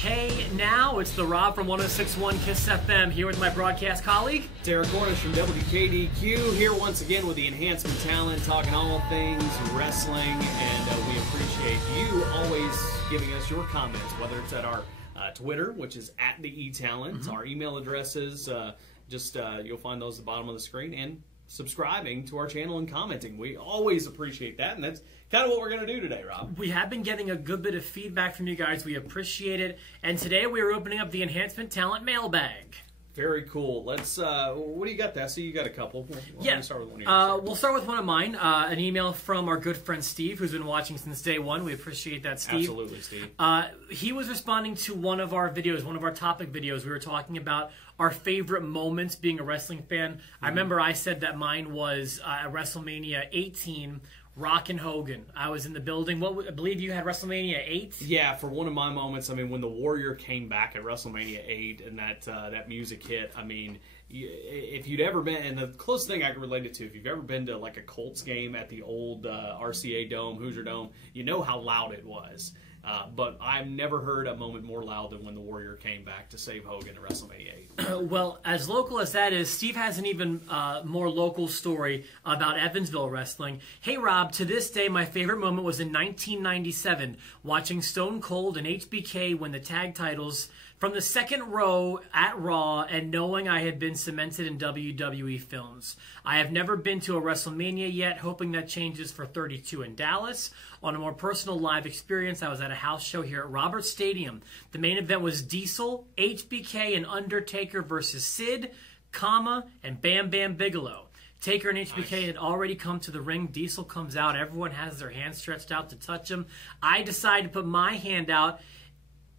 Hey, now it's the Rob from 106.1 KISS FM here with my broadcast colleague, Derek Cornish from WKDQ, here once again with the Enhancement talent, talking all things wrestling, and we appreciate you always giving us your comments, whether it's at our Twitter, which is at the eTalent, our email addresses, you'll find those at the bottom of the screen, and subscribing to our channel and commenting. We always appreciate that, and that's kind of what we're going to do today, Rob. We have been getting a good bit of feedback from you guys. We appreciate it. And today we are opening up the Enhancement Talent Mailbag. Very cool. Let's, what do you got, Desi? You got a couple. Yeah. Start with one of yours. We'll start with one of mine. An email from our good friend Steve, who's been watching since day one. We appreciate that, Steve. Absolutely, Steve. He was responding to one of our videos, one of our topic videos. We were talking about our favorite moments being a wrestling fan. I remember I said that mine was at WrestleMania 18, Rock and Hogan. I was in the building. I believe you had WrestleMania 8? Yeah, for one of my moments, I mean, when the Warrior came back at WrestleMania 8 and that music hit, I mean, if you'd ever been, and the closest thing I can relate it to, if you've ever been to like a Colts game at the old RCA Dome, Hoosier Dome, you know how loud it was. But I've never heard a moment more loud than when the Warrior came back to save Hogan at WrestleMania 8. Well, as local as that is, Steve has an even more local story about Evansville wrestling. Hey, Rob, to this day, my favorite moment was in 1997, watching Stone Cold and HBK win the tag titles from the second row at Raw and knowing I had been cemented in WWE films. I have never been to a WrestleMania yet, hoping that changes for 32 in Dallas. On a more personal live experience, I was at a house show here at Roberts Stadium. The main event was Diesel, HBK, and Undertaker versus Sid, and Bam Bam Bigelow. Taker and HBK had already come to the ring. Diesel comes out. Everyone has their hands stretched out to touch him. I decide to put my hand out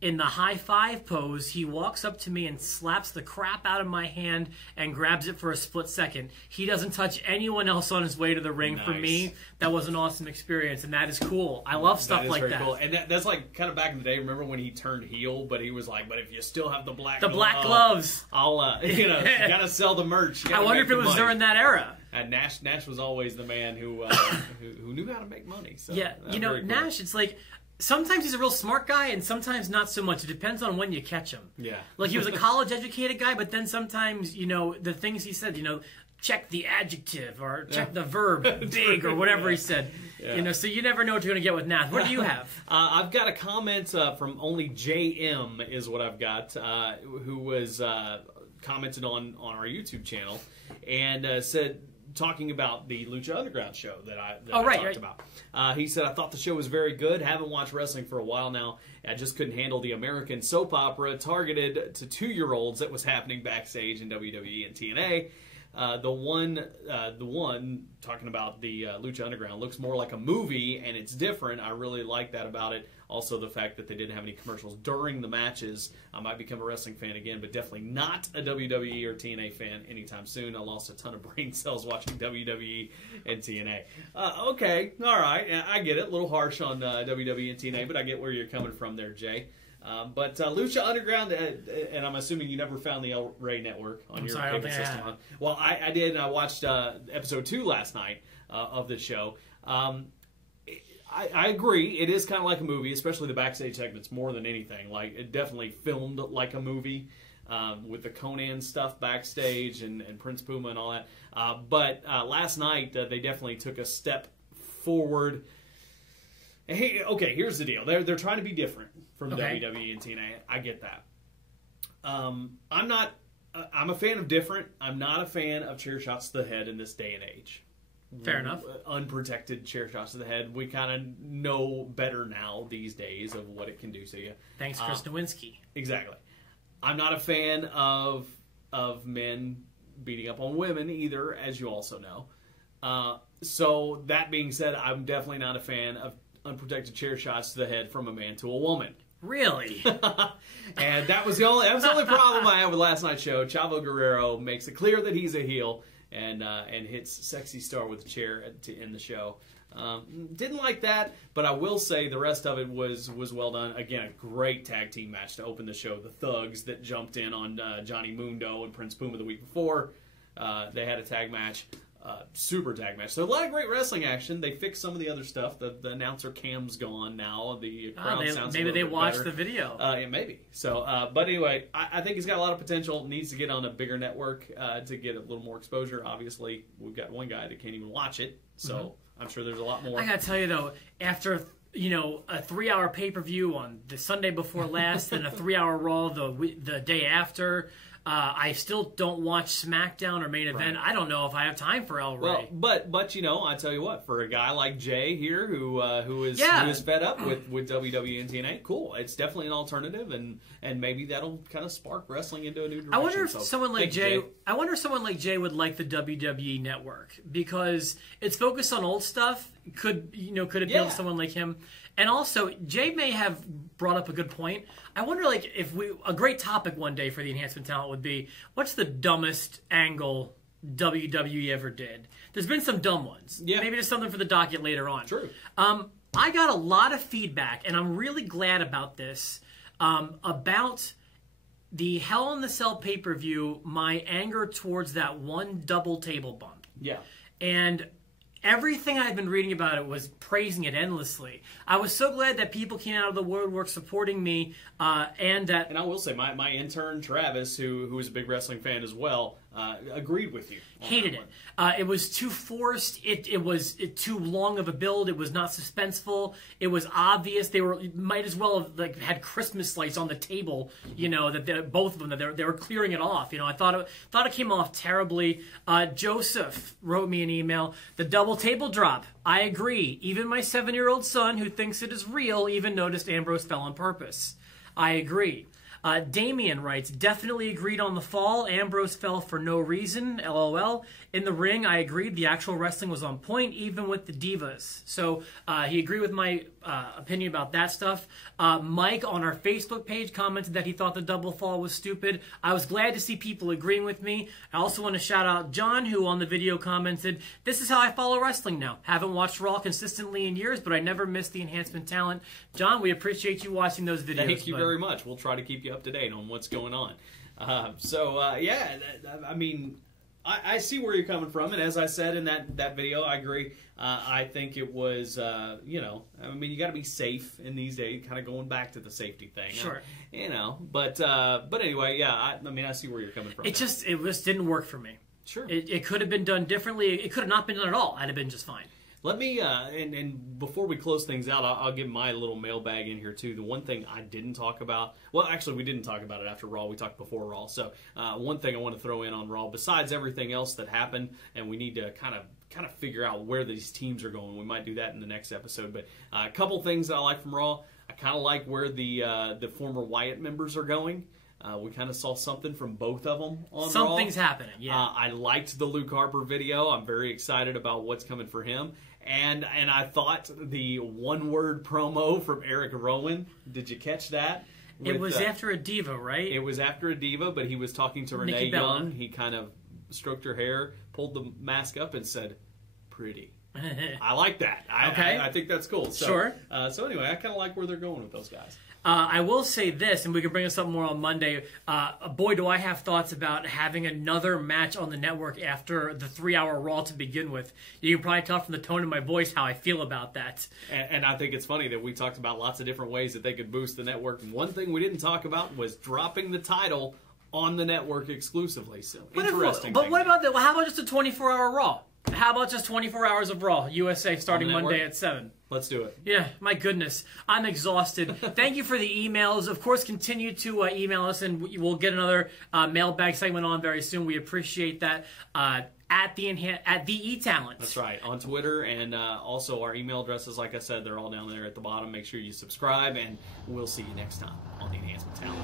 in the high five pose. He walks up to me and slaps the crap out of my hand and grabs it for a split second. He doesn't touch anyone else on his way to the ring. Nice. For me, that was an awesome experience, and that is cool. I love stuff like that. Very cool. And that's like kind of back in the day. Remember when he turned heel, but he was like, "But if you still have the black gloves, I'll you gotta sell the merch." I wonder if it was during that era. And Nash was always the man who knew how to make money. So, yeah, cool. Nash. It's like, sometimes he's a real smart guy, and sometimes not so much. It depends on when you catch him. Yeah. Like, he was a college-educated guy, but then sometimes, the things he said, check the adjective or check the verb, big, or whatever he said. Yeah. So you never know what you're going to get with Nash. What do you have? I've got a comment from only JM is what I've got, who was commented on our YouTube channel and said, talking about the Lucha Underground show that I talked about. He said, I thought the show was very good. Haven't watched wrestling for a while now. I just couldn't handle the American soap opera targeted to 2-year-olds that was happening backstage in WWE and TNA. The one talking about the Lucha Underground looks more like a movie, and it's different. I really like that about it. Also, the fact that they didn't have any commercials during the matches. I might become a wrestling fan again, but definitely not a WWE or TNA fan anytime soon. I lost a ton of brain cells watching WWE and TNA. Okay, all right, I get it. A little harsh on WWE and TNA, but I get where you're coming from there, Jay. But Lucha Underground, and I'm assuming you never found the El Rey Network on your cable system. Huh? Well, I did, and I watched episode 2 last night of the show. I agree. It is kind of like a movie, especially the backstage segments more than anything. Like, it definitely filmed like a movie with the Conan stuff backstage and Prince Puma and all that. But last night, they definitely took a step forward. Hey, okay, here's the deal. They're trying to be different from WWE and TNA. I get that. I'm a fan of different. I'm not a fan of chair shots to the head in this day and age. Fair enough. Unprotected chair shots to the head. We kind of know better now these days of what it can do to you. Thanks, Chris Nowinski. Exactly. I'm not a fan of men beating up on women either, as you also know. So that being said, I'm definitely not a fan of unprotected chair shots to the head from a man to a woman. Really? And that was the only problem I had with last night's show. Chavo Guerrero makes it clear that he's a heel and hits Sexy Star with a chair to end the show. Didn't like that, but I will say the rest of it was well done. Again, a great tag team match to open the show. The Thugs that jumped in on Johnny Mundo and Prince Puma the week before. They had a tag match. super tag match. So a lot of great wrestling action. They fixed some of the other stuff. The announcer cam's gone now. The crowd sounds maybe a they little bit watched better. the video. Yeah, maybe. So, but anyway, I think he's got a lot of potential. Needs to get on a bigger network to get a little more exposure. Obviously, we've got one guy that can't even watch it. So I'm sure there's a lot more. I gotta tell you though, after a 3-hour pay-per-view on the Sunday before last, and a 3-hour Raw the day after. I still don't watch SmackDown or Main Event. Right. I don't know if I have time for El Rey. Well, but I tell you what, for a guy like Jay here who is fed up with WWE and TNA, cool. It's definitely an alternative, and maybe that'll kind of spark wrestling into a new direction. I wonder if someone like Jay. I wonder if someone like Jay would like the WWE network because it's focused on old stuff. Could appeal to someone like him. And also, Jay may have brought up a good point. I wonder, if a great topic one day for the Enhancement Talent would be, what's the dumbest angle WWE ever did? There's been some dumb ones. Yeah. Maybe there's something for the docket later on. True. I got a lot of feedback, and I'm really glad about this, about the Hell in the Cell pay-per-view, my anger towards that one double table bump. Yeah. And everything I've been reading about it was praising it endlessly. I was so glad that people came out of the woodwork supporting me, and I will say, my intern Travis, who is a big wrestling fan as well, agreed with you. Hated it. It was too forced. It was too long of a build. It was not suspenseful. It was obvious. They might as well have had Christmas lights on the table. That both of them they were clearing it off. I thought it came off terribly. Joseph wrote me an email. The double table drop. I agree. Even my 7-year-old son, who thinks it is real, even noticed Ambrose fell on purpose. I agree. Damien writes, definitely agreed on the fall. Ambrose fell for no reason. LOL. In the ring, I agreed. The actual wrestling was on point, even with the divas. So he agreed with my opinion about that stuff. Mike on our Facebook page commented that he thought the double fall was stupid. I was glad to see people agreeing with me. I also want to shout out John, who on the video commented, this is how I follow wrestling now. Haven't watched Raw consistently in years, but I never missed the Enhancement Talent. John, we appreciate you watching those videos. Thank you very much. We'll try to keep you up to date on what's going on. I see where you're coming from, and as I said in that video, I agree. I think it was, you got to be safe in these days, kind of going back to the safety thing. Sure. But anyway, yeah, I see where you're coming from. It just didn't work for me. Sure. It could have been done differently. It could have not been done at all. I'd have been just fine. Let me, and before we close things out, I'll give my little mailbag in here too. The one thing I didn't talk about, well, actually we didn't talk about it after Raw, we talked before Raw. So one thing I want to throw in on Raw, besides everything else that happened, and we need to kind of figure out where these teams are going. We might do that in the next episode. But a couple things that I like from Raw. I kind of like where the former Wyatt members are going. We kind of saw something from both of them on Raw. Something's happening, yeah. I liked the Luke Harper video. I'm very excited about what's coming for him. And I thought the one-word promo from Eric Rowan, did you catch that? It was after a diva, right? It was after a diva, but he was talking to Renee Young. He kind of stroked her hair, pulled the mask up, and said, pretty. I like that. I think that's cool. So, sure. So anyway, I kind of like where they're going with those guys. I will say this, and we can bring us up more on Monday. Boy, do I have thoughts about having another match on the network after the 3-hour Raw to begin with. You can probably tell from the tone of my voice how I feel about that. And I think it's funny that we talked about lots of different ways that they could boost the network. And one thing we didn't talk about was dropping the title on the network exclusively. So interesting. But what about that? Well, how about just a 24-hour Raw? How about just 24 hours of Raw, USA, starting Monday at 7? Let's do it. Yeah, my goodness. I'm exhausted. Thank you for the emails. Of course, continue to email us, and we'll get another mailbag segment on very soon. We appreciate that at the eTalent. That's right, on Twitter, and also our email addresses, like I said, they're all down there at the bottom. Make sure you subscribe, and we'll see you next time on the Enhancement Talent.